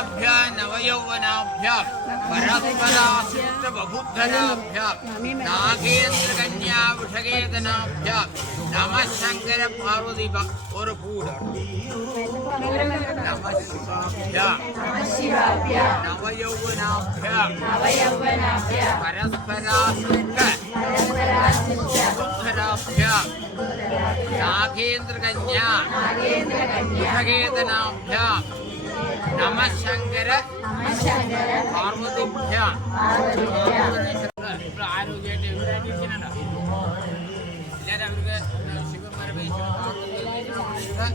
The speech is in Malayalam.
बालाभ्यां नवयौवनाभ्यां परस्पराश्रितबहुधराभ्यां नागेन्द्रकन्या विषगेतनाभ्यां नमः शंकर पार्वती और पूर्ण नमः शिवाभ्यां नवयौवनाभ्यां परस्पराश्रितबहुधराभ्यां नागेन्द्रकन्या विषगेतनाभ्यां नमः शंकर पार्वतीभ्यां ആരോഗ്യമായിട്ട് ഇവരായിട്ട് ഇരിക്കുന്നുണ്ടോ എല്ലാവരും അവർക്ക് ശിവപരമേശ്വരൻ